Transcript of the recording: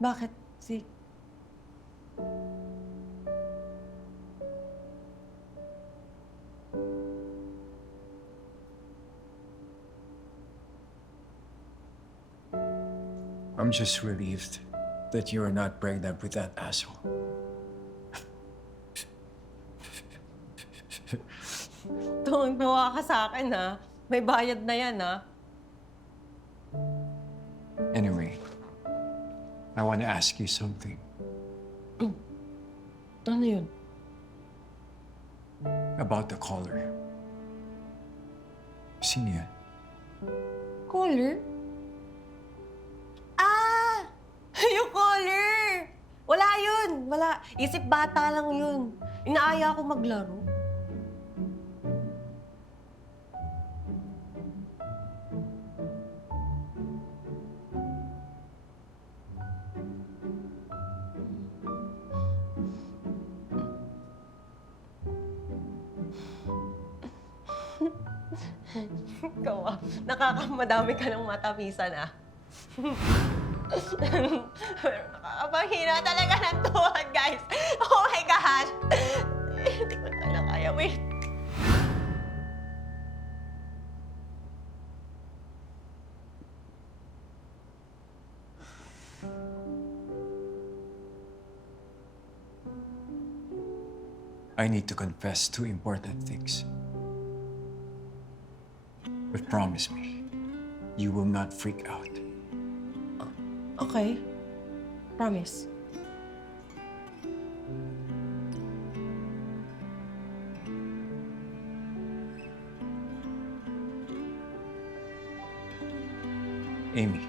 Bakit? Si... I'm just relieved that you're not pregnant with that asshole. Tuwang-tuwa ka sa akin, ha? May bayad na yan, ha? Anyway, I want to ask you something. Ano yun? About the caller. Sino yan? Caller? Ah! Yung caller! Wala yun! Wala. Isip bata lang yun. Inaaya ko maglaro. Ikaw nakakamadami ka ng matapisan, ah. Pero nakakapanghina talaga ng tuhod, guys. Oh my gosh! Hindi ko na kaya, wait. I need to confess two important things. But promise me, you will not freak out. Okay. Promise. Amy,